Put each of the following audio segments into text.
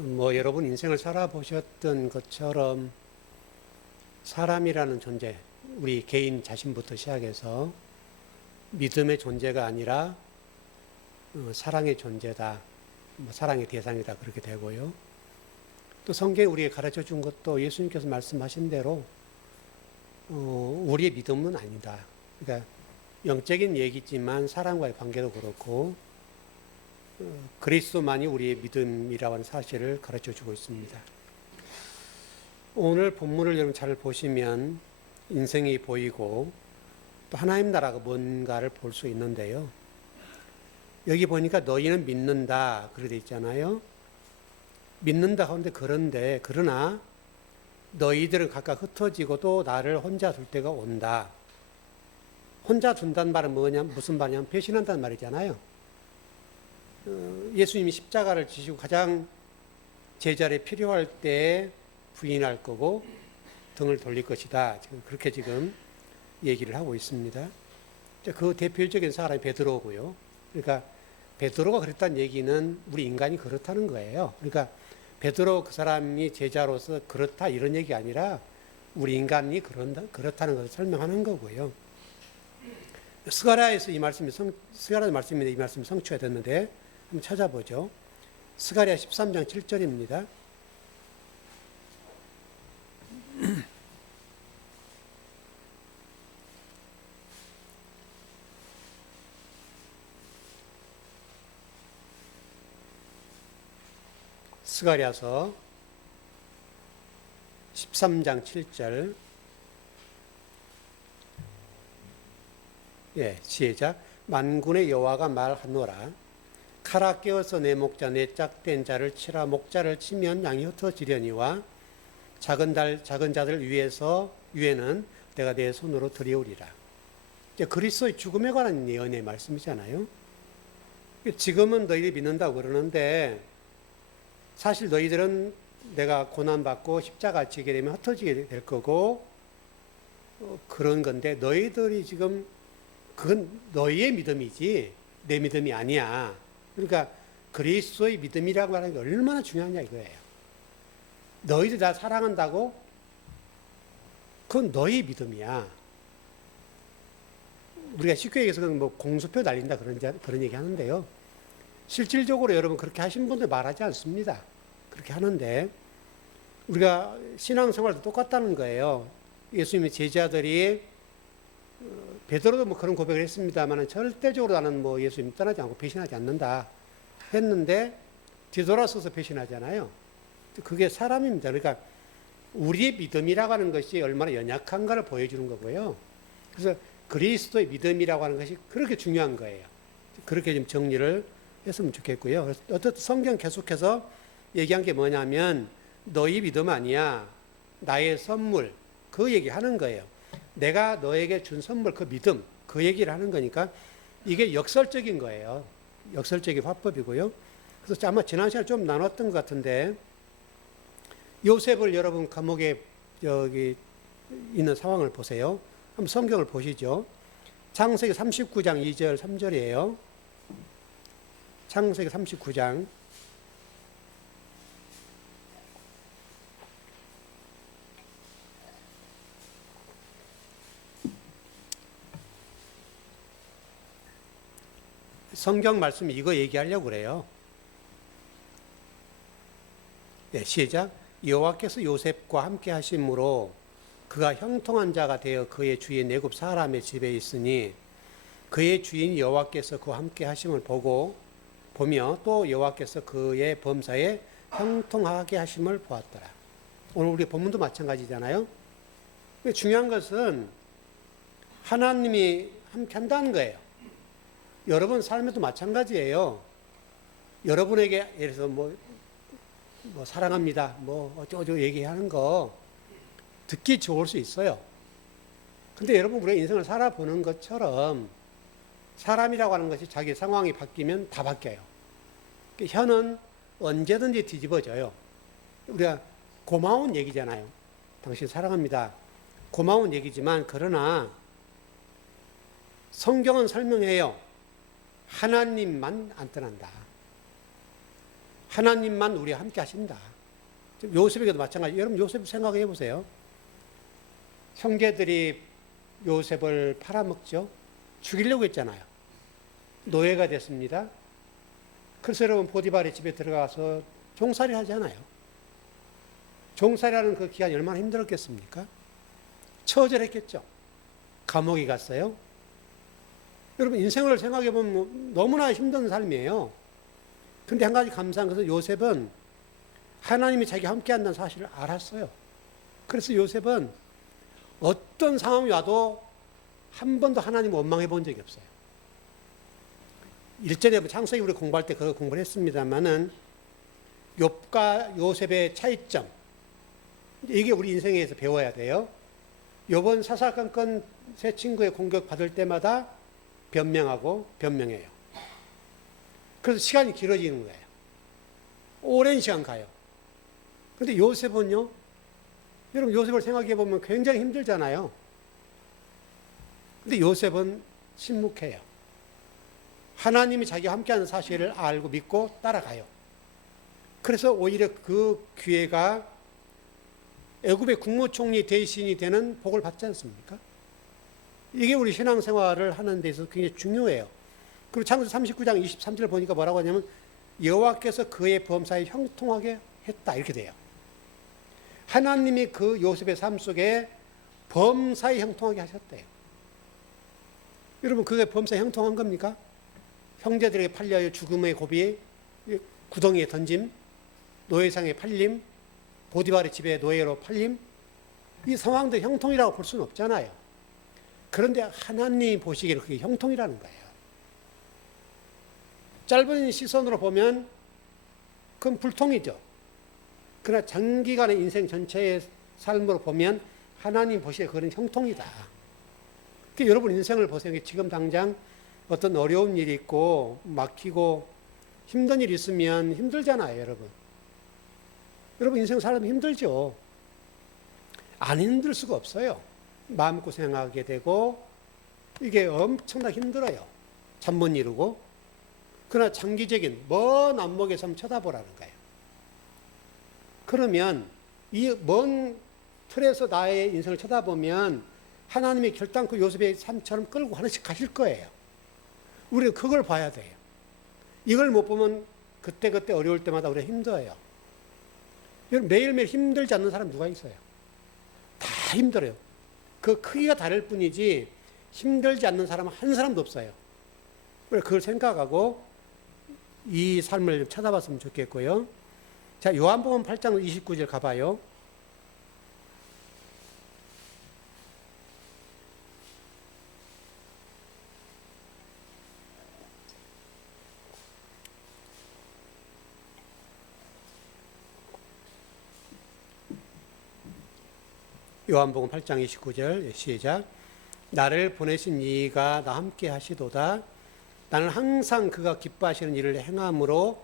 여러분 인생을 살아보셨던 것처럼 사람이라는 존재, 우리 개인 자신부터 시작해서 믿음의 존재가 아니라 사랑의 존재다, 사랑의 대상이다 그렇게 되고요. 또 성경이 우리에게 가르쳐 준 것도 예수님께서 말씀하신 대로 우리의 믿음은 아니다. 그러니까 영적인 얘기지만 사랑과의 관계도 그렇고 그리스도만이 우리의 믿음이라고 하는 사실을 가르쳐 주고 있습니다. 오늘 본문을 여러분 잘 보시면 인생이 보이고 또 하나님 나라가 뭔가를 볼 수 있는데요. 여기 보니까 너희는 믿는다 그렇게 돼 있잖아요. 믿는다 하는데 그러나 너희들은 각각 흩어지고 또 나를 혼자 둘 때가 온다. 혼자 둔다는 말은 무슨 말이냐면 배신한다는 말이잖아요. 예수님이 십자가를 지시고 가장 제자리에 필요할 때 부인할 거고 등을 돌릴 것이다. 그렇게 지금 얘기를 하고 있습니다. 그 대표적인 사람이 베드로고요. 그러니까 베드로가 그랬다는 얘기는 우리 인간이 그렇다는 거예요. 그러니까 베드로 그 사람이 제자로서 그렇다 이런 얘기가 아니라 우리 인간이 그렇다는 것을 설명하는 거고요. 스가랴에서 스가랴의 말씀인데 이 말씀이 성취가 됐는데 한번 찾아보죠. 스가랴 13장 7절입니다. 스가랴서 13장 7절. 시작. 만군의 여호와가 말하노라. 칼아 깨어서 내 목자 내 짝된 자를 치라. 목자를 치면 양이 흩어지려니와 작은 자들 위에는 내가 내 손으로 들이우리라. 그리스도의 죽음에 관한 예언의 말씀이잖아요. 지금은 너희들이 믿는다고 그러는데 사실 너희들은 내가 고난받고 십자가 지게 되면 흩어지게 될 거고 그런 건데 너희들이 지금 그건 너희의 믿음이지 내 믿음이 아니야. 그러니까 그리스도의 믿음이라고 하는 게 얼마나 중요하냐 이거예요. 너희들 다 사랑한다고? 그건 너희 믿음이야. 우리가 쉽게 얘기해서 공수표 날린다 그런 얘기 하는데요. 실질적으로 여러분 그렇게 하신 분들 말하지 않습니다. 그렇게 하는데 우리가 신앙생활도 똑같다는 거예요. 예수님의 제자들이 베드로도 그런 고백을 했습니다만 절대적으로 나는 예수님 떠나지 않고 배신하지 않는다 했는데 뒤돌아서서 배신하잖아요. 그게 사람입니다. 그러니까 우리의 믿음이라고 하는 것이 얼마나 연약한가를 보여주는 거고요. 그래서 그리스도의 믿음이라고 하는 것이 그렇게 중요한 거예요. 그렇게 좀 정리를 했으면 좋겠고요. 그래서 어쨌든 성경 계속해서 얘기한 게 뭐냐면 너희 믿음 아니야. 나의 선물. 그 얘기하는 거예요. 내가 너에게 준 선물 그 믿음. 그 얘기를 하는 거니까 이게 역설적인 거예요. 역설적인 화법이고요. 그래서 아마 지난 시간에 좀 나눴던 것 같은데 요셉을 여러분 감옥에 여기 있는 상황을 보세요. 한번 성경을 보시죠. 창세기 39장 2절 3절이에요. 창세기 39장 성경 말씀이 이거 얘기하려고 그래요. 시작. 여호와께서 요셉과 함께 하심으로 그가 형통한 자가 되어 그의 주인 애굽 사람의 집에 있으니 그의 주인 여호와께서 그와 함께 하심을 보며 또 여호와께서 그의 범사에 형통하게 하심을 보았더라. 오늘 우리 본문도 마찬가지잖아요. 중요한 것은 하나님이 함께 한다는 거예요. 여러분 삶에도 마찬가지예요. 여러분에게 예를 들어서 사랑합니다. 어쩌고 얘기하는 거 듣기 좋을 수 있어요. 근데 여러분 우리가 인생을 살아보는 것처럼 사람이라고 하는 것이 자기 상황이 바뀌면 다 바뀌어요. 혀는 언제든지 뒤집어져요. 우리가 고마운 얘기잖아요. 당신 사랑합니다. 고마운 얘기지만 그러나 성경은 설명해요. 하나님만 안 떠난다. 하나님만 우리와 함께 하신다. 요셉에게도 마찬가지. 여러분 요셉 생각해 보세요. 형제들이 요셉을 팔아먹죠. 죽이려고 했잖아요. 노예가 됐습니다. 그래서 여러분 보디발의 집에 들어가서 종살이 하잖아요. 종살이라는 그 기간이 얼마나 힘들었겠습니까? 처절했겠죠. 감옥에 갔어요. 여러분 인생을 생각해 보면 너무나 힘든 삶이에요. 근데 한 가지 감사한 것은 요셉은 하나님이 자기와 함께 한다는 사실을 알았어요. 그래서 요셉은 어떤 상황이 와도 한 번도 하나님을 원망해 본 적이 없어요. 일전에 창세기 우리 공부할 때 그거 공부를 했습니다만은 욥과 요셉의 차이점, 이게 우리 인생에서 배워야 돼요. 욥은 사사건건 세 친구의 공격 받을 때마다 변명하고 변명해요. 그래서 시간이 길어지는 거예요. 오랜 시간 가요. 근데 요셉은요, 여러분 요셉을 생각해 보면 굉장히 힘들잖아요. 근데 요셉은 침묵해요. 하나님이 자기와 함께하는 사실을 알고 믿고 따라가요. 그래서 오히려 그 기회가 애굽의 국무총리 대신이 되는 복을 받지 않습니까? 이게 우리 신앙생활을 하는 데 있어서 굉장히 중요해요. 그리고 창세기 39장 23절 보니까 뭐라고 하냐면 여호와께서 그의 범사에 형통하게 했다 이렇게 돼요. 하나님이 그 요셉의 삶 속에 범사에 형통하게 하셨대요. 여러분 그게 범사에 형통한 겁니까? 형제들에게 팔려 죽음의 고비, 구덩이에 던짐, 노예상에 팔림, 보디발의 집에 노예로 팔림, 이 상황들 형통이라고 볼 수는 없잖아요. 그런데 하나님이 보시기에는 그게 형통이라는 거예요. 짧은 시선으로 보면 그건 불통이죠. 그러나 장기간의 인생 전체의 삶으로 보면 하나님 보시기에 그건 형통이다. 그러니까 여러분 인생을 보세요. 지금 당장 어떤 어려운 일이 있고 막히고 힘든 일이 있으면 힘들잖아요, 여러분. 여러분 인생 살면 힘들죠. 안 힘들 수가 없어요. 마음고생하게 되고 이게 엄청나게 힘들어요. 잠 못 이루고. 그러나 장기적인 먼 안목에서 한번 쳐다보라는 거예요. 그러면 이 먼 틀에서 나의 인생을 쳐다보면 하나님의 결단코 요셉의 삶처럼 끌고 하나씩 가실 거예요. 우리는 그걸 봐야 돼요. 이걸 못 보면 그때그때 어려울 때마다 우리가 힘들어요. 여러분 매일매일 힘들지 않는 사람 누가 있어요? 다 힘들어요. 그 크기가 다를 뿐이지 힘들지 않는 사람은 한 사람도 없어요. 그래서 그걸 생각하고 이 삶을 좀 찾아봤으면 좋겠고요. 자, 요한복음 8장 29절 가봐요. 요한복음 8장 29절 시작. 나를 보내신 이가 나 함께 하시도다. 나는 항상 그가 기뻐하시는 일을 행함으로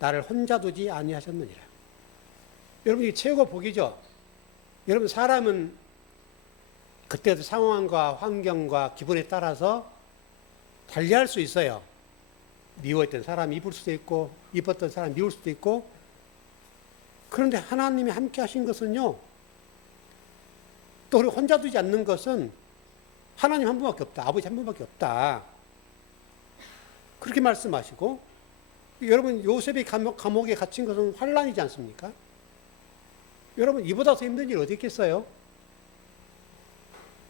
나를 혼자 두지 아니하셨느니라. 여러분 이게 최고 복이죠. 여러분 사람은 그때 상황과 환경과 기분에 따라서 달리할 수 있어요. 미워했던 사람이 이쁠 수도 있고 이뻤던 사람이 미울 수도 있고. 그런데 하나님이 함께 하신 것은요, 또 우리 혼자 두지 않는 것은 하나님 한 분밖에 없다. 아버지 한 분밖에 없다. 그렇게 말씀하시고, 여러분 요셉이 감옥에 갇힌 것은 환난이지 않습니까? 여러분 이보다 더 힘든 일 어디 있겠어요?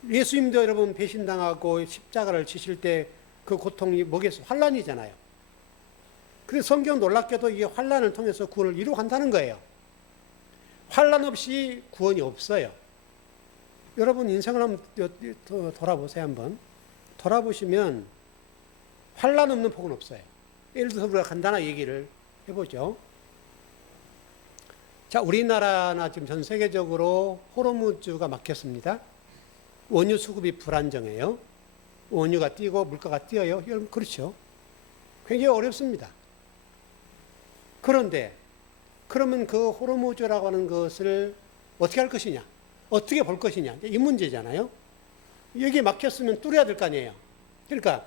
예수님도 여러분 배신당하고 십자가를 지실 때 그 고통이 뭐겠어요? 환난이잖아요. 그래서 성경 놀랍게도 이 환난을 통해서 구원을 이루어간다는 거예요. 환난 없이 구원이 없어요. 여러분 인생을 한번 돌아보세요. 한번 돌아보시면 환난 없는 복은 없어요. 예를 들어서 우리가 간단하게 얘기를 해보죠. 자, 우리나라나 지금 전 세계적으로 호르무즈가 막혔습니다. 원유 수급이 불안정해요. 원유가 뛰고 물가가 뛰어요. 여러분 그렇죠. 굉장히 어렵습니다. 그런데 그러면 그 호르무즈라고 하는 것을 어떻게 할 것이냐? 어떻게 볼 것이냐? 이 문제잖아요. 여기에 막혔으면 뚫어야 될 거 아니에요. 그러니까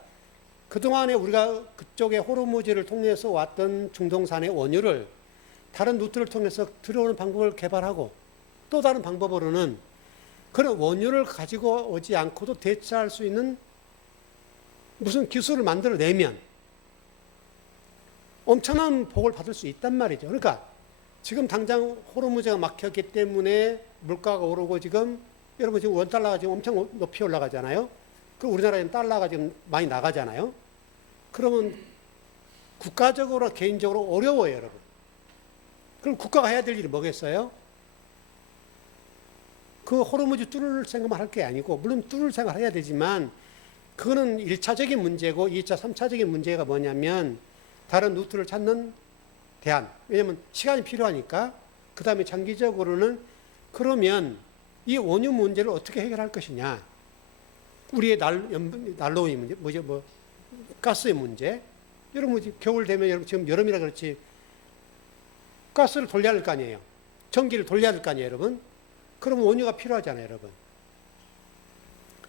그동안에 우리가 그쪽에 호르무즈를 통해서 왔던 중동산의 원유를 다른 루트를 통해서 들어오는 방법을 개발하고 또 다른 방법으로는 그런 원유를 가지고 오지 않고도 대체할 수 있는 무슨 기술을 만들어내면 엄청난 복을 받을 수 있단 말이죠. 그러니까 지금 당장 호르무즈가 막혔기 때문에 물가가 오르고 지금 여러분 지금 원달러가 지금 엄청 높이 올라가잖아요. 그리고 우리나라에는 달러가 지금 많이 나가잖아요. 그러면 국가적으로 개인적으로 어려워요, 여러분. 그럼 국가가 해야 될 일이 뭐겠어요? 그 호르무즈 뚫을 생각만 할 게 아니고 물론 뚫을 생각을 해야 되지만 그거는 1차적인 문제고 2차, 3차적인 문제가 뭐냐면 다른 루트를 찾는 대안. 왜냐하면 시간이 필요하니까. 그 다음에 장기적으로는 그러면 이 원유 문제를 어떻게 해결할 것이냐. 우리의 난로의 문제, 가스의 문제. 여러분, 겨울 되면 지금 여름이라 그렇지. 가스를 돌려야 할 거 아니에요. 전기를 돌려야 할 거 아니에요, 여러분. 그러면 원유가 필요하잖아요, 여러분.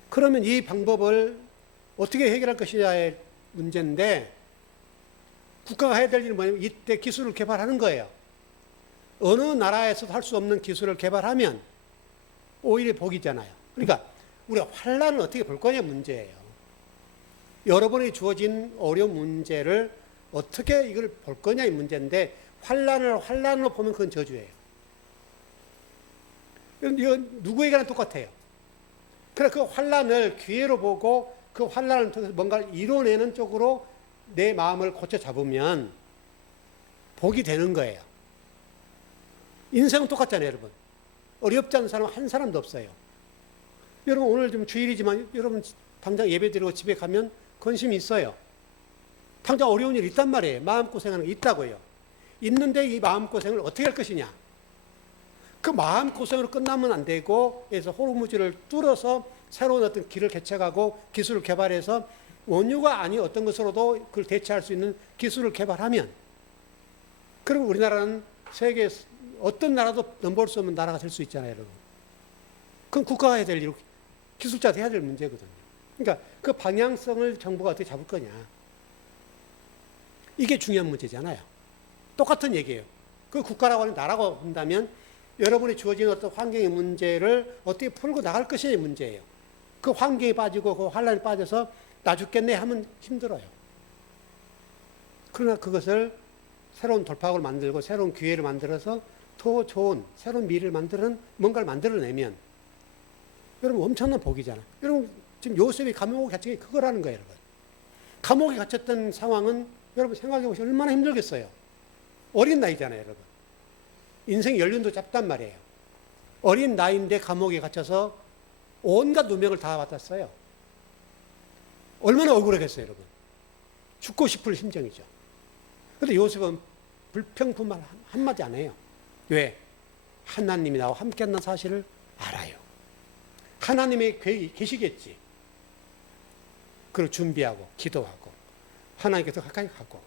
그러면 이 방법을 어떻게 해결할 것이냐의 문제인데 국가가 해야 될 일은 뭐냐면 이때 기술을 개발하는 거예요. 어느 나라에서도 할 수 없는 기술을 개발하면 오히려 복이잖아요. 그러니까 우리가 환란을 어떻게 볼 거냐 문제예요. 여러분이 주어진 어려운 문제를 어떻게 이걸 볼 거냐의 문제인데 환란으로 보면 그건 저주예요. 이건 누구에게나 똑같아요. 그래서 그 환란을 기회로 보고 그 환란을 통해서 뭔가를 이뤄내는 쪽으로 내 마음을 고쳐 잡으면 복이 되는 거예요. 인생은 똑같잖아요, 여러분. 어렵지 않은 사람 한 사람도 없어요. 여러분 오늘 좀 주일이지만 여러분 당장 예배 드리고 집에 가면 근심이 있어요. 당장 어려운 일이 있단 말이에요. 마음고생하는 게 있다고요. 있는데 이 마음고생을 어떻게 할 것이냐. 그 마음고생으로 끝나면 안 되고 그래서 호르무즈를 뚫어서 새로운 어떤 길을 개척하고 기술을 개발해서 원유가 아닌 어떤 것으로도 그걸 대체할 수 있는 기술을 개발하면 그럼 우리나라는 세계 어떤 나라도 넘볼 수 없는 나라가 될 수 있잖아요, 여러분. 그건 국가가 해야 될 일, 기술자도 해야 될 문제거든요. 그러니까 그 방향성을 정부가 어떻게 잡을 거냐. 이게 중요한 문제잖아요. 똑같은 얘기예요. 그 국가라고 하는 나라고 한다면 여러분이 주어진 어떤 환경의 문제를 어떻게 풀고 나갈 것이냐의 문제예요. 그 환경에 빠지고 그 환란에 빠져서 나 죽겠네 하면 힘들어요. 그러나 그것을 새로운 돌파구를 만들고 새로운 기회를 만들어서 더 좋은 새로운 미래를 만드는 뭔가를 만들어내면 여러분 엄청난 복이잖아요. 여러분 지금 요셉이 감옥에 갇힌 게 그거라는 거예요, 여러분. 감옥에 갇혔던 상황은 여러분 생각해 보시면 얼마나 힘들겠어요. 어린 나이잖아요, 여러분. 인생 연륜도 짧단 말이에요. 어린 나이인데 감옥에 갇혀서 온갖 누명을 다 받았어요. 얼마나 억울하겠어요, 여러분. 죽고 싶을 심정이죠. 그런데 요셉은 불평불만 한마디 안 해요. 왜? 하나님이 나와 함께 한다는 사실을 알아요. 하나님의 계시겠지. 그걸 준비하고 기도하고 하나님께서 가까이 가고.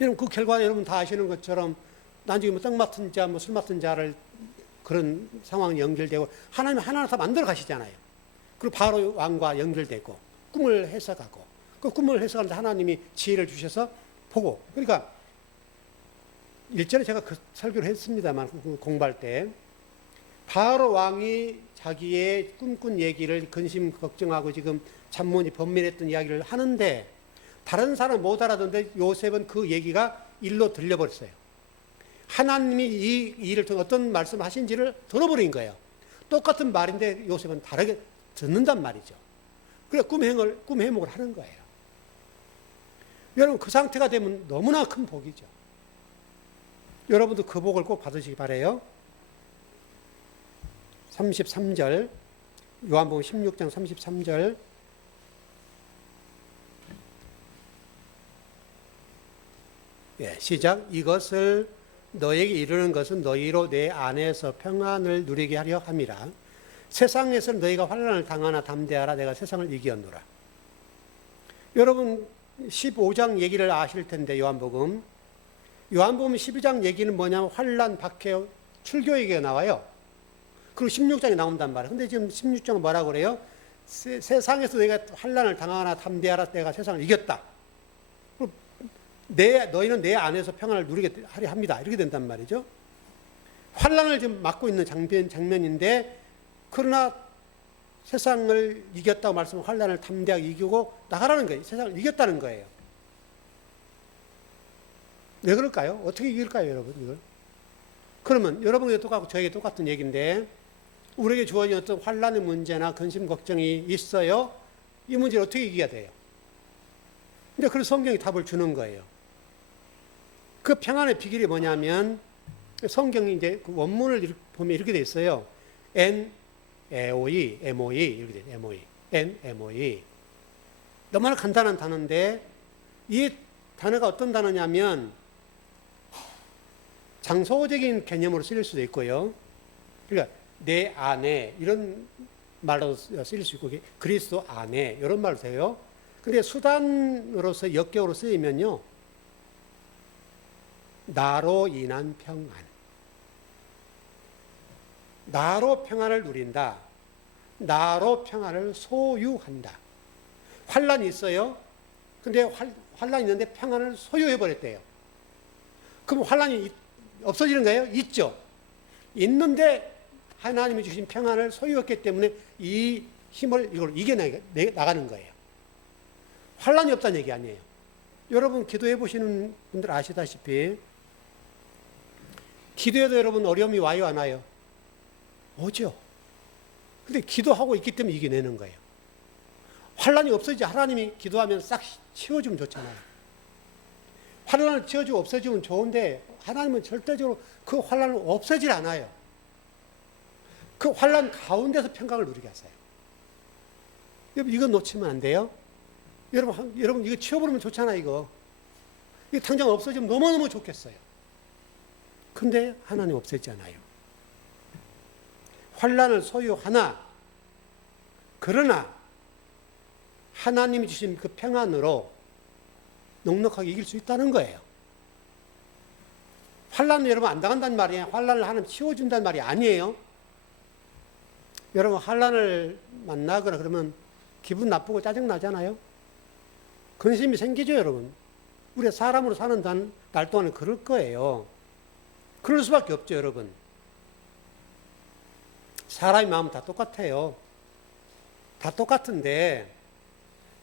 여러분 그 결과 여러분 다 아시는 것처럼 나중에 뭐 떡 맡은 자, 뭐 술 맡은 자를 그런 상황이 연결되고 하나님이 하나하나 다 만들어 가시잖아요. 그리고 바로 왕과 연결되고 꿈을 해석하고 그 꿈을 해석하는데 하나님이 지혜를 주셔서 보고 그러니까 일전에 제가 그 설교를 했습니다만 공부할 때 바로 왕이 자기의 꿈꾼 얘기를 근심 걱정하고 지금 잠문이 번민했던 이야기를 하는데 다른 사람 못 알아듣는데 요셉은 그 얘기가 일로 들려버렸어요. 하나님이 이 일을 통해 어떤 말씀을 하신지를 들어버린 거예요. 똑같은 말인데 요셉은 다르게 듣는단 말이죠. 그래서 꿈 해몽을 하는 거예요. 여러분 그 상태가 되면 너무나 큰 복이죠. 여러분도 그 복을 꼭 받으시기 바라요. 33절 요한복음 16장 33절 시작. 이것을 너에게 이르는 것은 너희로 내 안에서 평안을 누리게 하려 함이라. 세상에서 너희가 환난을 당하나 담대하라. 내가 세상을 이기었노라. 여러분 15장 얘기를 아실 텐데 요한복음 12장 얘기는 뭐냐면 환난, 박해, 출교 얘기가 나와요. 그리고 16장에 나온단 말이에요. 근데 지금 16장은 뭐라고 그래요? 세상에서 너희가 환난을 당하나 담대하라. 내가 세상을 이겼다. 너희는 내 안에서 평안을 누리게 하려 합니다. 이렇게 된단 말이죠. 환란을 지금 맞고 있는 장면인데, 그러나 세상을 이겼다고 말씀하면 환란을 담대하게 이기고 나가라는 거예요. 세상을 이겼다는 거예요. 왜 그럴까요? 어떻게 이길까요, 여러분? 이걸? 그러면 여러분에게 똑같고 저에게 똑같은 얘기인데, 우리에게 주어진 어떤 환란의 문제나 근심 걱정이 있어요. 이 문제를 어떻게 이겨야 돼요? 근데 그래서 성경이 답을 주는 거예요. 그 평안의 비결이 뭐냐면, 성경이 이제 그 원문을 보면 이렇게 돼 있어요. NMOE, MOE 이렇게 돼. MOE, NMOE. 너무나 간단한 단어인데, 이 단어가 어떤 단어냐면 장소적인 개념으로 쓰일 수도 있고요. 그러니까 내 안에 이런 말로 쓰일 수 있고, 그리스도 안에 이런 말로 돼요. 근데 수단으로서 역격으로 쓰이면요, 나로 인한 평안, 나로 평안을 누린다, 나로 평안을 소유한다. 환란이 있어요. 근데 환란이 있는데 평안을 소유해버렸대요. 그럼 환란이 없어지는 거예요? 있죠. 있는데 하나님이 주신 평안을 소유했기 때문에 이 힘을 이걸 이겨나가는 거예요. 환란이 없다는 얘기 아니에요. 여러분 기도해 보시는 분들 아시다시피, 기도해도 여러분 어려움이 와요, 안 와요? 오죠. 근데 기도하고 있기 때문에 이겨내는 거예요. 환란이 없어지지, 하나님이 기도하면 싹 치워주면 좋잖아요. 환란을 치워주고 없애주면 좋은데, 하나님은 절대적으로 그 환란을 없애질 않아요. 그 환란 가운데서 평강을 누리게 하세요. 여러분 이거 놓치면 안 돼요. 여러분 이거 치워버리면 좋잖아요. 이거 당장 없어지면 너무너무 좋겠어요. 근데 하나님 없애잖아요. 환란을 소유하나, 그러나 하나님이 주신 그 평안으로 넉넉하게 이길 수 있다는 거예요. 환란을 여러분 안 당한다는 말이에요. 환란을 하나님 치워준다는 말이 아니에요. 여러분 환란을 만나거나 그러면 기분 나쁘고 짜증 나잖아요. 근심이 생기죠, 여러분. 우리가 사람으로 사는 날 동안은 그럴 거예요. 그럴 수밖에 없죠, 여러분. 사람의 마음은 다 똑같아요. 다 똑같은데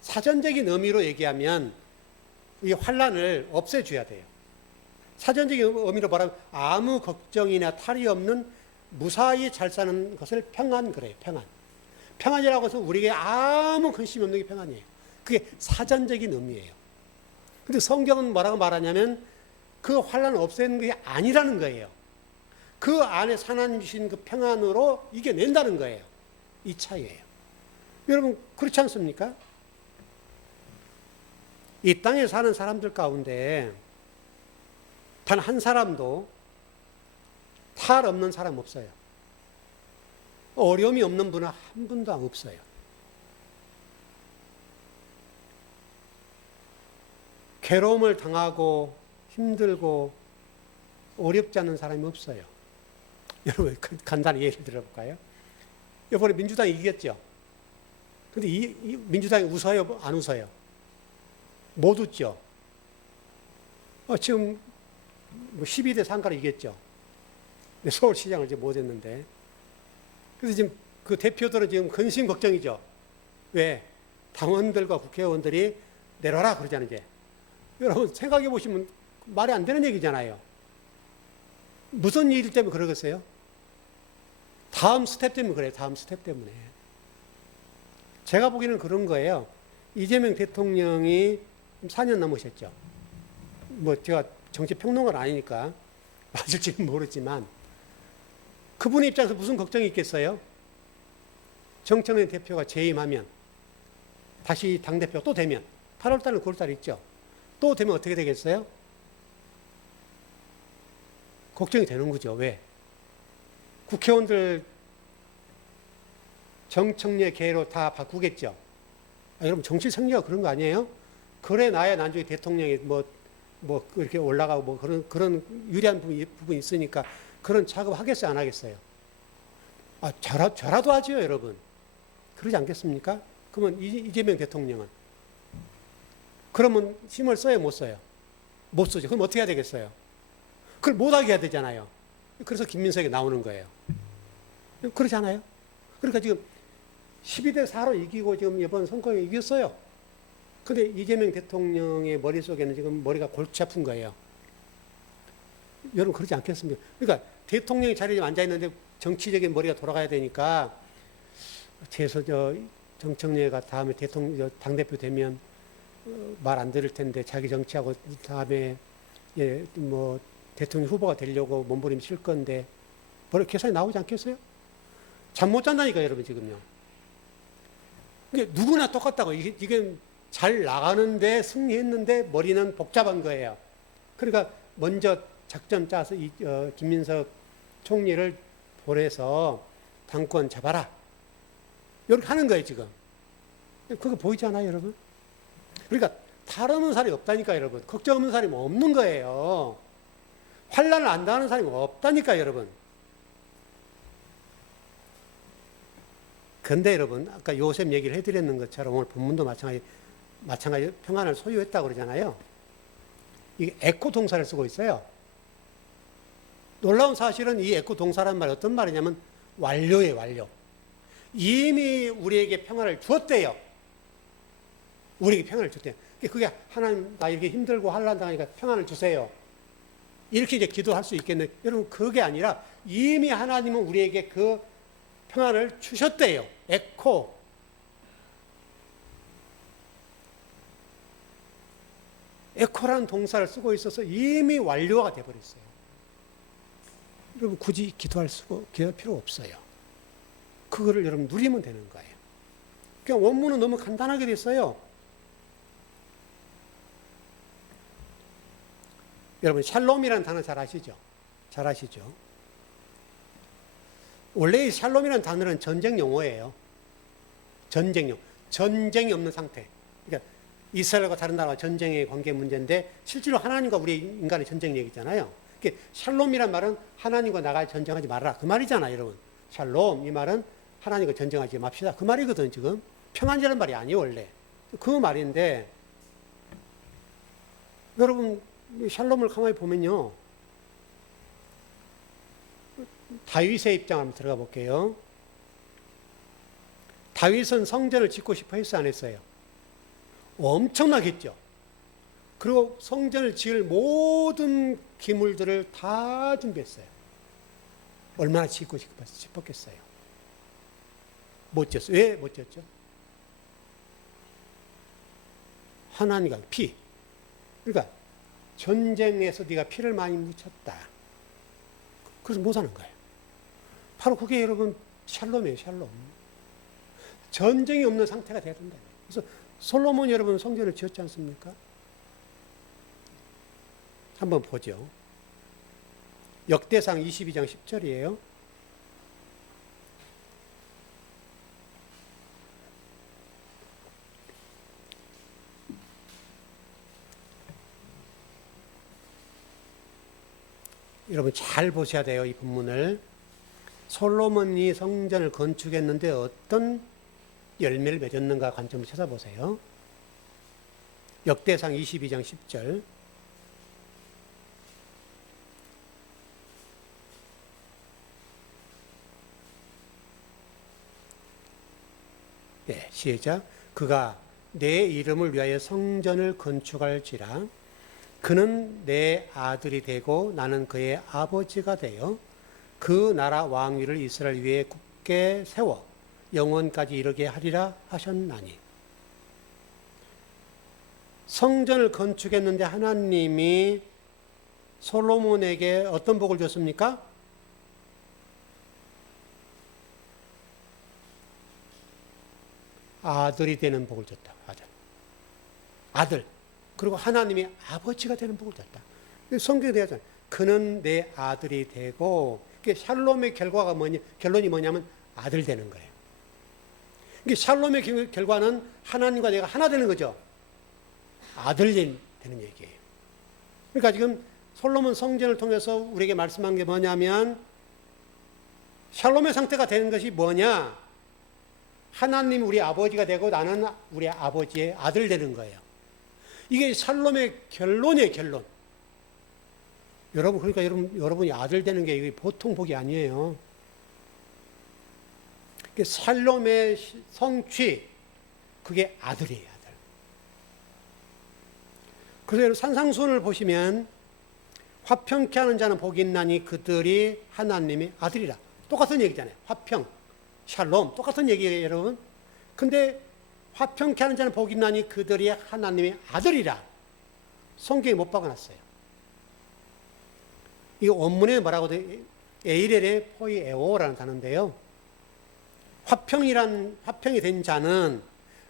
사전적인 의미로 얘기하면 이 환란을 없애줘야 돼요. 사전적인 의미로 말하면 아무 걱정이나 탈이 없는 무사히 잘 사는 것을 평안 그래요. 평안. 평안이라고 해서 우리에게 아무 근심이 없는 게 평안이에요. 그게 사전적인 의미예요. 근데 성경은 뭐라고 말하냐면 그 환란을 없애는 게 아니라는 거예요. 그 안에 하나님 주신 그 평안으로 이겨낸다는 거예요. 이 차이예요. 여러분 그렇지 않습니까? 이 땅에 사는 사람들 가운데 단 한 사람도 탈 없는 사람 없어요. 어려움이 없는 분은 한 분도 없어요. 괴로움을 당하고 힘들고 어렵지 않은 사람이 없어요. 여러분 간단히 예를 들어볼까요? 이번에 민주당이 이겼죠. 근데 이 민주당이 웃어요? 안 웃어요? 못 웃죠. 지금 12대 3가로 이겼죠. 서울시장을 이제 못 했는데. 그래서 지금 그 대표들은 지금 근심 걱정이죠. 왜? 당원들과 국회의원들이 내려라 그러잖아요, 이제. 여러분 생각해 보시면 말이 안 되는 얘기잖아요. 무슨 일 때문에 그러겠어요? 다음 스텝 때문에 그래요. 다음 스텝 때문에. 제가 보기에는 그런 거예요. 이재명 대통령이 4년 넘으셨죠. 제가 정치평론가는 아니니까 맞을지는 모르지만 그분의 입장에서 무슨 걱정이 있겠어요? 정청래 대표가 재임하면 다시 당대표가 또 되면 8월달은 9월달 있죠. 또 되면 어떻게 되겠어요? 걱정이 되는 거죠. 왜? 국회의원들 정청래 계로 다 바꾸겠죠. 여러분 정치 승리가 그런 거 아니에요? 그래 나야 나중에 대통령이 이렇게 올라가고 그런 유리한 부분이 있으니까 그런 작업 하겠어요, 안 하겠어요? 저라도 하죠, 여러분. 그러지 않겠습니까? 그러면 이재명 대통령은 그러면 힘을 써요, 못 써요? 못 쓰죠. 그럼 어떻게 해야 되겠어요? 그걸 못하게 해야 되잖아요. 그래서 김민석이 나오는 거예요. 그렇지 않아요? 그러니까 지금 12대 4로 이기고 지금 이번 선거에 이겼어요. 근데 이재명 대통령의 머릿속에는 지금 머리가 골치 아픈 거예요. 여러분 그러지 않겠습니까? 그러니까 대통령이 자리에 앉아있는데 정치적인 머리가 돌아가야 되니까 정청래가 다음에 당대표 되면 말 안 들을 텐데 자기 정치하고 다음에 뭐 대통령 후보가 되려고 몸부림칠 건데 머리 계산이 나오지 않겠어요? 잠 못 잔다니까 여러분 지금요. 이게 누구나 똑같다고. 이게 잘 나가는데 승리했는데 머리는 복잡한 거예요. 그러니까 먼저 작전 짜서 김민석 총리를 보내서 당권 잡아라. 이렇게 하는 거예요 지금. 그거 보이지 않아요 여러분? 그러니까 탈없는 사람이 없다니까 여러분. 걱정 없는 사람이 없는 거예요. 환란을 안 당하는 사람이 없다니까 여러분. 근데 여러분 아까 요셉 얘기를 해드렸는 것처럼 오늘 본문도 마찬가지 평안을 소유했다고 그러잖아요. 이게 에코 동사를 쓰고 있어요. 놀라운 사실은 이 에코 동사란 말이 어떤 말이냐면 완료예요, 완료. 이미 우리에게 평안을 주었대요. 우리에게 평안을 줬대요. 그게 하나님 나 이렇게 힘들고 환난 당하니까 평안을 주세요. 이렇게 이제 기도할 수 있겠네. 여러분 그게 아니라 이미 하나님은 우리에게 그 평안을 주셨대요. 에코. 에코라는 동사를 쓰고 있어서 이미 완료가 되어버렸어요. 여러분 굳이 기도할 필요 없어요. 그거를 여러분 누리면 되는 거예요. 그냥 원문은 너무 간단하게 됐어요. 여러분 샬롬이라는 단어 잘 아시죠? 잘 아시죠? 원래 이 샬롬이라는 단어는 전쟁 용어예요. 전쟁용. 전쟁이 없는 상태. 그러니까 이스라엘과 다른 나라와 전쟁의 관계 문제인데 실제로 하나님과 우리 인간의 전쟁 얘기잖아요. 그러니까 샬롬이란 말은 하나님과 나가 전쟁하지 말아라. 그 말이잖아요, 여러분. 샬롬 이 말은 하나님과 전쟁하지 맙시다. 그 말이거든 지금. 평안이라는 말이 아니에요 원래. 그 말인데 여러분 샬롬을 가만히 보면요. 다윗의 입장 한번 들어가 볼게요. 다윗은 성전을 짓고 싶어 했어 안 했어요? 엄청나겠죠. 그리고 성전을 지을 모든 기물들을 다 준비했어요. 얼마나 짓고 싶었겠어요. 못 지었어요. 왜 못 지었죠? 하나님과 피. 그러니까 전쟁에서 네가 피를 많이 묻혔다. 그래서 못 하는 거예요. 바로 그게 여러분 샬롬이에요. 샬롬. 전쟁이 없는 상태가 돼야 된다. 그래서 솔로몬 여러분 성전을 지었지 않습니까? 한번 보죠. 역대상 22장 10절이에요. 여러분 잘 보셔야 돼요. 이 본문을. 솔로몬이 성전을 건축했는데 어떤 열매를 맺었는가 관점을 찾아보세요. 역대상 22장 10절. 네, 시작. 그가 내 이름을 위하여 성전을 건축할지라. 그는 내 아들이 되고 나는 그의 아버지가 되어 그 나라 왕위를 이스라엘 위에 굳게 세워 영원까지 이르게 하리라 하셨나니. 성전을 건축했는데 하나님이 솔로몬에게 어떤 복을 줬습니까? 아들이 되는 복을 줬다. 아들. 그리고 하나님이 아버지가 되는 복을 줬다. 성경에 되었잖아요. 그는 내 아들이 되고, 샬롬의 결론이 뭐냐면 아들 되는 거예요. 샬롬의 결과는 하나님과 내가 하나 되는 거죠. 아들 되는 얘기예요. 그러니까 지금 솔로몬 성전을 통해서 우리에게 말씀한 게 뭐냐면 샬롬의 상태가 되는 것이 뭐냐? 하나님이 우리 아버지가 되고 나는 우리 아버지의 아들 되는 거예요. 이게 샬롬의 결론이에요, 결론. 여러분, 그러니까 여러분이 아들 되는 게 이게 보통 복이 아니에요. 샬롬의 성취, 그게 아들이에요, 아들. 그래서 여러분 산상수훈을 보시면 화평케 하는 자는 복이 있나니 그들이 하나님의 아들이라. 똑같은 얘기잖아요. 화평, 샬롬, 똑같은 얘기예요, 여러분. 근데 화평케 하는 자는 복이 있나니 그들이 하나님의 아들이라. 성경에 못 박아놨어요. 이 원문에 뭐라고 돼? 에이렐의 포이에오라는 단어인데요. 화평이 된 자는,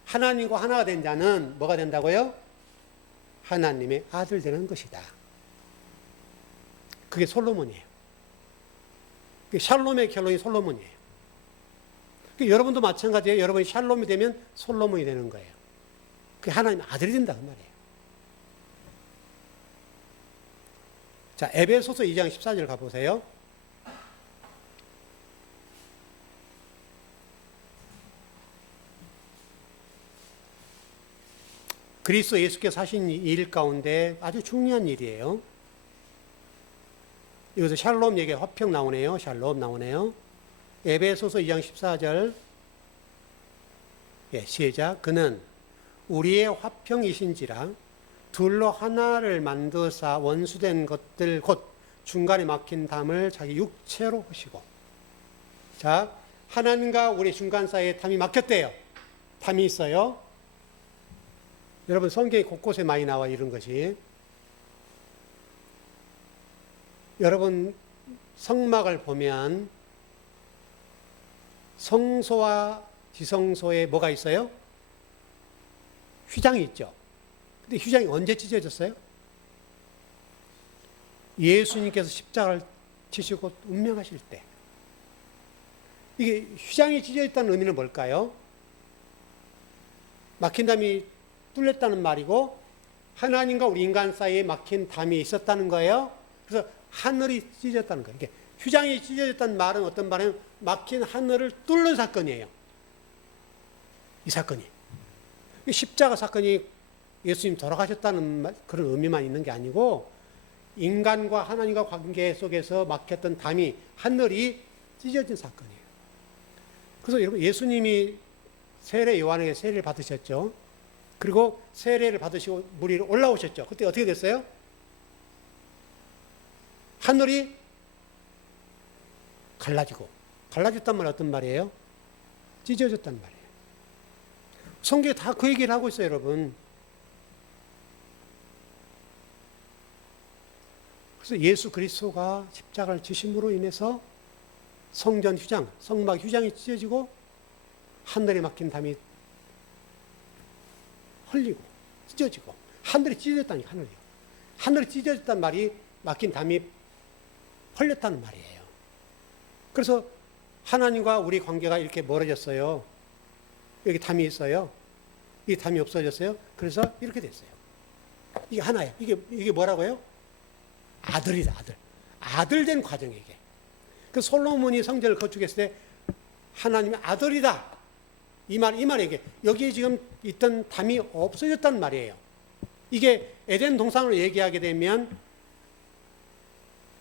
하나님과 하나가 된 자는 뭐가 된다고요? 하나님의 아들 되는 것이다. 그게 솔로몬이에요. 샬롬의 결론이 솔로몬이에요. 여러분도 마찬가지예요. 여러분이 샬롬이 되면 솔로몬이 되는 거예요. 그게 하나님의 아들이 된다 그 말이에요. 자, 에베소서 2장 14절 가보세요. 그리스도 예수께서 하신 일 가운데 아주 중요한 일이에요. 여기서 샬롬 얘기, 화평 나오네요. 샬롬 나오네요. 에베소서 2장 14절. 예, 시작. 그는 우리의 화평이신지라 둘로 하나를 만드사 원수된 것들 곧 중간에 막힌 담을 자기 육체로 하시고. 자, 하나님과 우리 중간 사이에 담이 막혔대요. 담이 있어요. 여러분 성경이 곳곳에 많이 나와 이런 것이. 여러분 성막을 보면 성소와 지성소에 뭐가 있어요? 휘장이 있죠. 근데 휘장이 언제 찢어졌어요? 예수님께서 십자가를 지시고 운명하실 때. 이게 휘장이 찢어졌다는 의미는 뭘까요? 막힌 담이 뚫렸다는 말이고 하나님과 우리 인간 사이에 막힌 담이 있었다는 거예요. 그래서 하늘이 찢어졌다는 거예요. 이게 휘장이 찢어졌다는 말은 어떤 말은 막힌 하늘을 뚫는 사건이에요. 이 사건이. 십자가 사건이 예수님 돌아가셨다는 그런 의미만 있는 게 아니고 인간과 하나님과 관계 속에서 막혔던 담이 하늘이 찢어진 사건이에요. 그래서 여러분 예수님이 세례 요한에게 세례를 받으셨죠. 그리고 세례를 받으시고 물 위로 올라오셨죠. 그때 어떻게 됐어요? 하늘이 갈라졌단 말은 어떤 말이에요? 찢어졌단 말이에요. 성경에 다 그 얘기를 하고 있어요, 여러분. 그래서 예수 그리스도가 십자가를 지심으로 인해서 성전 휘장, 성막 휘장이 찢어지고 하늘에 막힌 담이 흘리고 찢어지고 하늘이 찢어졌다니까. 하늘이 찢어졌단 말이 막힌 담이 흘렸다는 말이에요. 그래서 하나님과 우리 관계가 이렇게 멀어졌어요. 여기 담이 있어요. 이 담이 없어졌어요. 그래서 이렇게 됐어요. 이게 하나예요. 이게 뭐라고요? 아들이다, 아들. 아들 된 과정이에요. 이게. 그 솔로몬이 성전을 건축했을 때 하나님의 아들이다. 이 말이에요. 여기에 지금 있던 담이 없어졌단 말이에요. 이게 에덴 동산으로 얘기하게 되면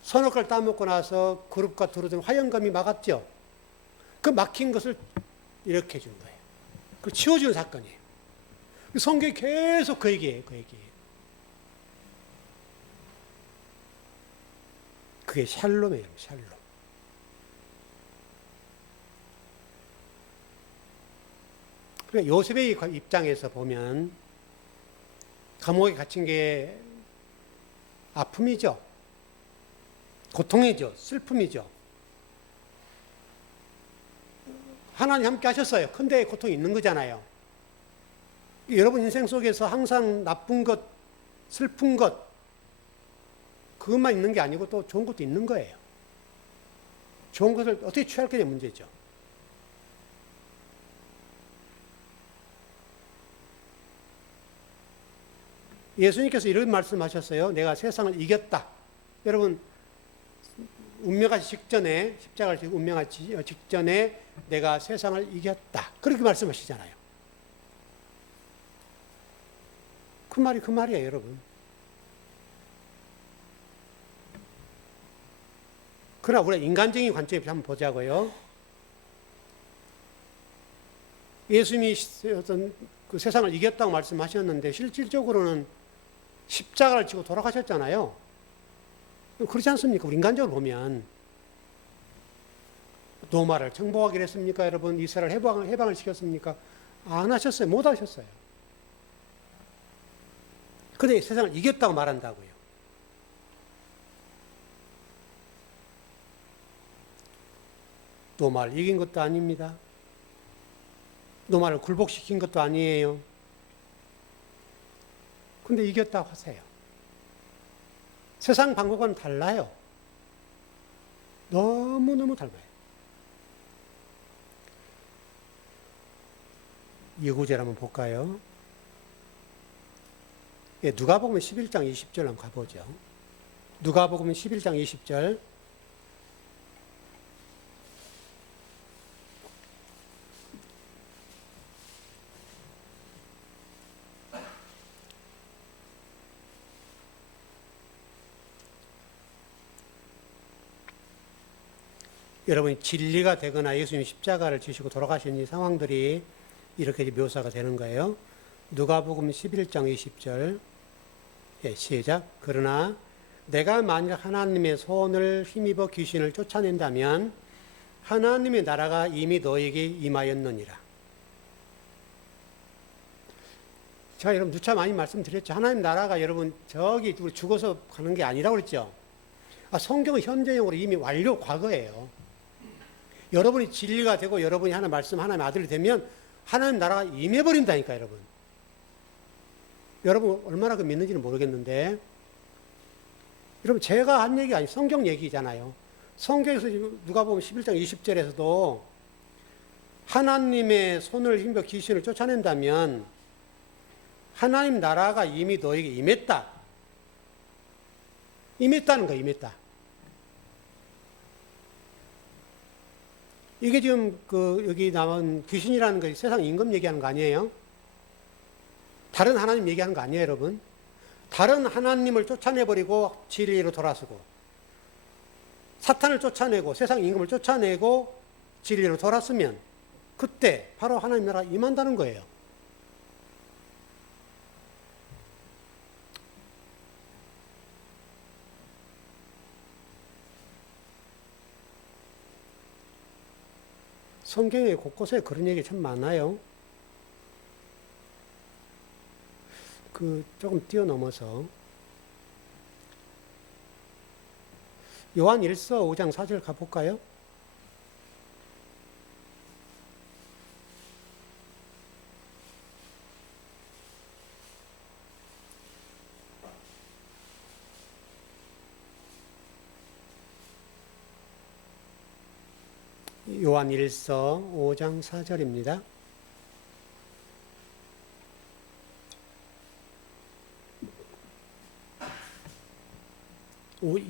선악과를 따먹고 나서 그룹과 두루등 화영감이 막았죠. 그 막힌 것을 이렇게 해준 거예요. 그 치워주는 사건이에요. 성경이 계속 그 얘기예요. 그 얘기예요. 그게 샬롬이에요. 샬롬. 그러니까 요셉의 입장에서 보면 감옥에 갇힌 게 아픔이죠. 고통이죠. 슬픔이죠. 하나님 함께 하셨어요. 근데 고통이 있는 거잖아요. 여러분 인생 속에서 항상 나쁜 것, 슬픈 것, 그것만 있는 게 아니고 또 좋은 것도 있는 거예요. 좋은 것을 어떻게 취할 거냐 문제죠. 예수님께서 이런 말씀하셨어요. 내가 세상을 이겼다. 여러분 운명하기 직전에, 십자가를 지고 운명하기 직전에 내가 세상을 이겼다. 그렇게 말씀하시잖아요. 그 말이 그 말이에요, 여러분. 그러나 우리가 인간적인 관점에서 한번 보자고요. 예수님이 어떤 그 세상을 이겼다고 말씀하셨는데 실질적으로는 십자가를 지고 돌아가셨잖아요. 그렇지 않습니까? 우리 인간적으로 보면 로마를 정복하기로 했습니까? 여러분 이스라엘 해방을 시켰습니까? 안 하셨어요. 못 하셨어요. 근데 세상을 이겼다고 말한다고요. 로마를 이긴 것도 아닙니다. 로마를 굴복시킨 것도 아니에요. 근데 이겼다고 하세요. 세상 방법과는 달라요. 너무너무 달라요. 이 구절 한번 볼까요? 예, 누가복음 11장 20절 한번 가보죠. 누가복음 11장 20절. 여러분이 진리가 되거나 예수님이 십자가를 지시고 돌아가신 이 상황들이 이렇게 묘사가 되는 거예요. 누가복음 11장 20절. 예, 시작. 그러나 내가 만일 하나님의 손을 힘입어 귀신을 쫓아낸다면 하나님의 나라가 이미 너에게 임하였느니라. 제가 여러분 누차 많이 말씀드렸죠. 하나님 나라가 여러분 저기 우리 죽어서 가는 게 아니라고 그랬죠. 성경은 현재형으로 이미 완료 과거예요. 여러분이 진리가 되고 여러분이 하나님 말씀 하나님의 아들이 되면 하나님 나라가 임해버린다니까 여러분. 여러분 얼마나 그 믿는지는 모르겠는데 여러분 제가 한 얘기 아니에요. 성경 얘기잖아요. 성경에서 누가복음 11장 20절에서도 하나님의 손을 힘입어 귀신을 쫓아낸다면 하나님 나라가 이미 너에게 임했다. 임했다는 거예요. 임했다. 이게 지금 여기 나온 귀신이라는 거 세상 임금 얘기하는 거 아니에요? 다른 하나님 얘기하는 거 아니에요, 여러분? 다른 하나님을 쫓아내버리고 진리로 돌아서고 사탄을 쫓아내고 세상 임금을 쫓아내고 진리로 돌았으면 그때 바로 하나님 나라가 임한다는 거예요. 성경에 곳곳에 그런 얘기 참 많아요. 조금 뛰어넘어서 요한 1서 5장 4절 가볼까요? 요한 1서 5장 4절입니다.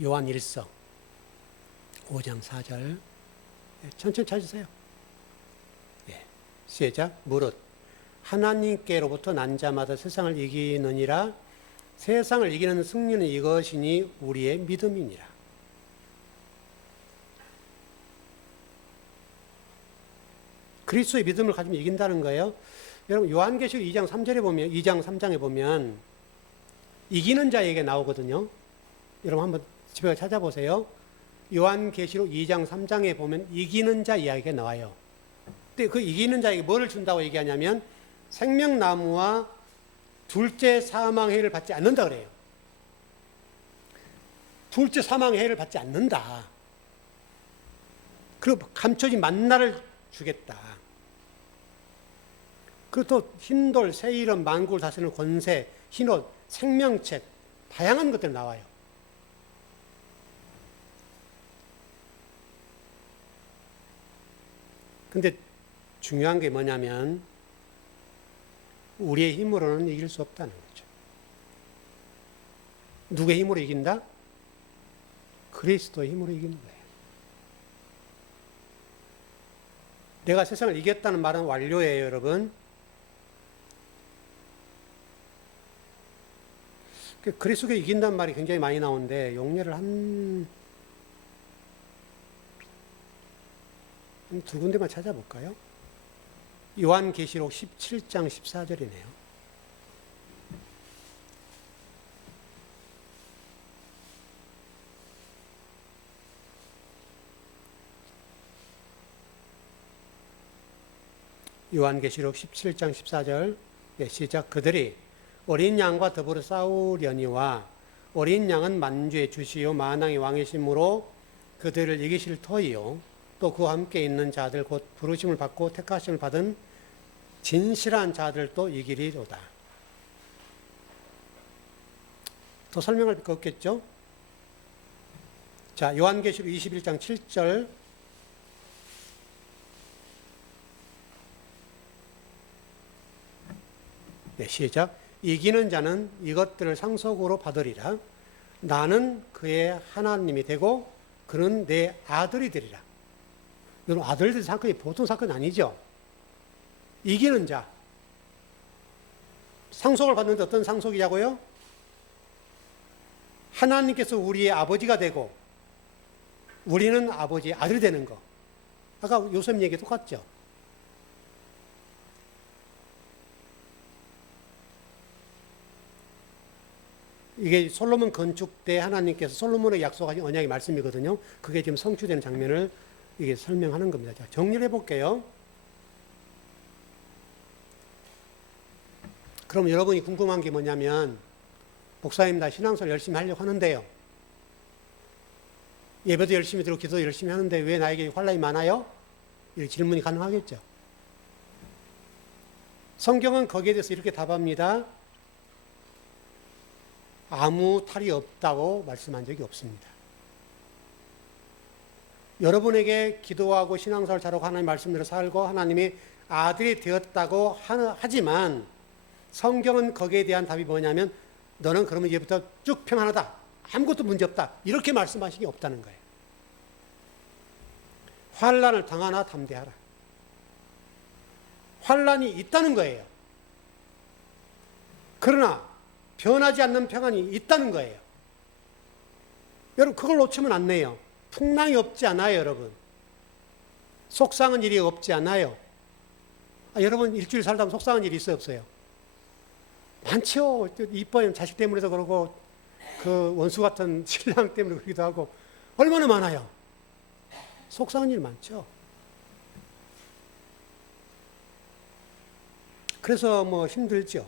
요한 1서 5장 4절. 천천히 찾으세요. 예. 시작. 무릇 하나님께로부터 난 자마다 세상을 이기느니라. 세상을 이기는 승리는 이것이니 우리의 믿음이니라. 그리스도의 믿음을 가지면 이긴다는 거예요. 여러분 요한계시록 2장 3절에 보면 2장 3장에 보면 이기는 자에게 나오거든요. 여러분 한번 집에 찾아보세요. 요한계시록 2장 3장에 보면 이기는 자 이야기가 나와요. 근데 그 이기는 자에게 뭐를 준다고 얘기하냐면 생명나무와 둘째 사망의 해를 받지 않는다 그래요. 둘째 사망의 해를 받지 않는다. 그리고 감춰진 만나를 주겠다. 그리고 또 흰돌, 새이름, 만국을 다스리는 권세, 흰옷, 생명책, 다양한 것들이 나와요. 근데 중요한 게 뭐냐면 우리의 힘으로는 이길 수 없다는 거죠. 누구의 힘으로 이긴다? 그리스도의 힘으로 이기는 거예요. 내가 세상을 이겼다는 말은 완료예요, 여러분. 그리스도가 이긴다는 말이 굉장히 많이 나오는데 용례를 한 두 군데만 찾아볼까요? 요한계시록 17장 14절이네요. 요한계시록 17장 14절 시작. 그들이 어린 양과 더불어 싸우려니와 어린 양은 만주의 주시요 만왕의 왕이심으로 그들을 이기실 터이요 또 그와 함께 있는 자들 곧 부르심을 받고 택하심을 받은 진실한 자들도 이기리로다. 더 설명할 거 없겠죠? 자, 요한계시록 21장 7절 시작. 이기는 자는 이것들을 상속으로 받으리라. 나는 그의 하나님이 되고 그는 내 아들이 되리라. 여러분, 아들들 사건이 보통 사건이 아니죠. 이기는 자. 상속을 받는데 어떤 상속이냐고요? 하나님께서 우리의 아버지가 되고 우리는 아버지의 아들이 되는 거. 아까 요셉 얘기 똑같죠. 이게 솔로몬 건축 때 하나님께서 솔로몬에게 약속하신 언약의 말씀이거든요. 그게 지금 성취되는 장면을 이게 설명하는 겁니다. 자, 정리를 해볼게요. 그럼 여러분이 궁금한 게 뭐냐면, 목사님 나 신앙생활 열심히 하려고 하는데요. 예배도 열심히 드리고 기도도 열심히 하는데 왜 나에게 환난이 많아요? 이런 질문이 가능하겠죠. 성경은 거기에 대해서 이렇게 답합니다. 아무 탈이 없다고 말씀한 적이 없습니다. 여러분에게 기도하고 신앙생활 잘하고 하나님 말씀대로 살고 하나님이 아들이 되었다고 하지만 성경은 거기에 대한 답이 뭐냐면 너는 그러면 이제부터 쭉 평안하다. 아무것도 문제없다. 이렇게 말씀하신 게 없다는 거예요. 환난을 당하나 담대하라. 환난이 있다는 거예요. 그러나 변하지 않는 평안이 있다는 거예요. 여러분 그걸 놓치면 안 돼요. 풍랑이 없지 않아요, 여러분. 속상한 일이 없지 않아요. 여러분 일주일 살다 보면 속상한 일이 있어요, 없어요? 많죠. 이뻐요. 자식 때문에도 그러고 그 원수 같은 신랑 때문에 그러기도 하고 얼마나 많아요. 속상한 일 많죠. 그래서 뭐 힘들죠.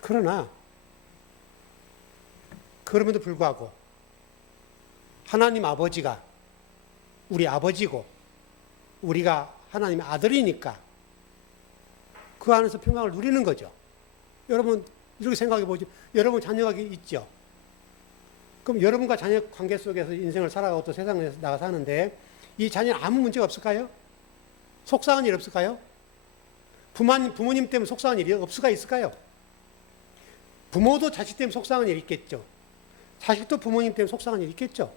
그러나 그럼에도 불구하고 하나님 아버지가 우리 아버지고 우리가 하나님의 아들이니까 그 안에서 평강을 누리는 거죠. 여러분 이렇게 생각해 보죠. 여러분 자녀가 있죠. 그럼 여러분과 자녀 관계 속에서 인생을 살아가고 또 세상에 나가 사는데 이 자녀는 아무 문제가 없을까요? 속상한 일 없을까요? 부모님 때문에 속상한 일이 없을 수가 있을까요? 부모도 자식 때문에 속상한 일이 있겠죠. 자식도 부모님 때문에 속상한 일이 있겠죠.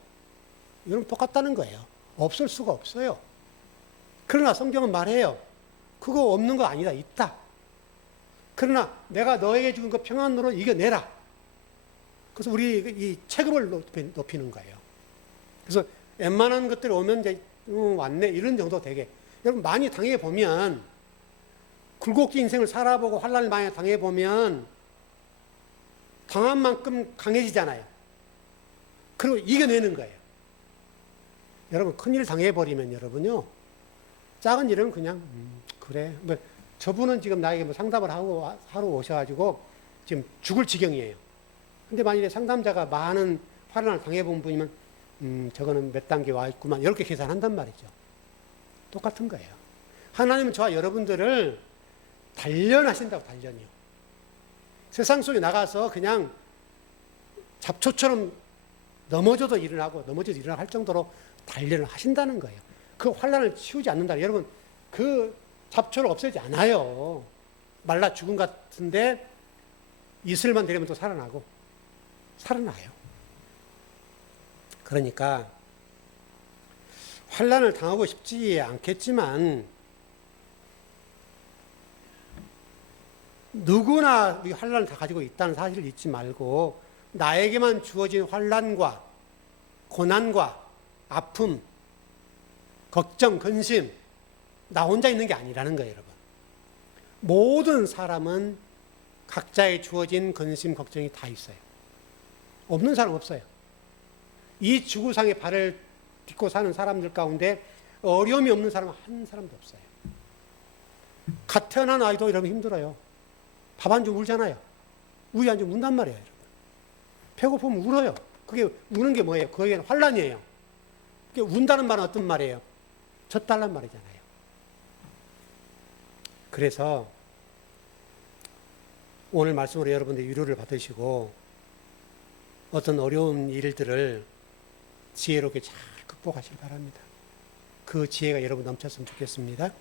여러분 똑같다는 거예요. 없을 수가 없어요. 그러나 성경은 말해요. 그거 없는 거 아니다. 있다. 그러나 내가 너에게 주는 그 평안으로 이겨내라. 그래서 우리 이 체급을 높이는 거예요. 그래서 웬만한 것들이 오면 이제 왔네 이런 정도 되게. 여러분 많이 당해보면 굴곡진 인생을 살아보고 환난을 많이 당해보면 당한 만큼 강해지잖아요. 그리고 이겨내는 거예요. 여러분 큰일 당해버리면 여러분요 작은 일은 그냥 그래 뭐 저분은 지금 나에게 뭐 상담을 하러 오셔가지고 지금 죽을 지경이에요. 근데 만일에 상담자가 많은 환난을 당해본 분이면 저거는 몇 단계 와 있구만 이렇게 계산한단 말이죠. 똑같은 거예요. 하나님은 저와 여러분들을 단련하신다고. 단련이요. 세상 속에 나가서 그냥 잡초처럼 넘어져도 일어나고 넘어져도 일어나 할 정도로 단련을 하신다는 거예요. 그 환난을 치우지 않는다. 여러분 그 잡초를 없애지 않아요. 말라 죽은 것 같은데 이슬만 내리면 또 살아나요. 그러니까 환난을 당하고 싶지 않겠지만 누구나 이 환난을 다 가지고 있다는 사실을 잊지 말고 나에게만 주어진 환난과 고난과 아픔, 걱정, 근심 나 혼자 있는 게 아니라는 거예요, 여러분. 모든 사람은 각자의 주어진 근심, 걱정이 다 있어요. 없는 사람 없어요. 이 지구상에 발을 딛고 사는 사람들 가운데 어려움이 없는 사람은 한 사람도 없어요. 갓 태어난 아이도 여러분 힘들어요. 밥 안 주면 울잖아요. 우유 안 주면 운단 말이에요, 여러분. 배고프면 울어요. 그게 우는 게 뭐예요? 그게 환란이에요. 그게 운다는 말은 어떤 말이에요? 젖달란 말이잖아요. 그래서 오늘 말씀으로 여러분들 위로를 받으시고 어떤 어려운 일들을 지혜롭게 잘 극복하시기 바랍니다. 그 지혜가 여러분 넘쳤으면 좋겠습니다.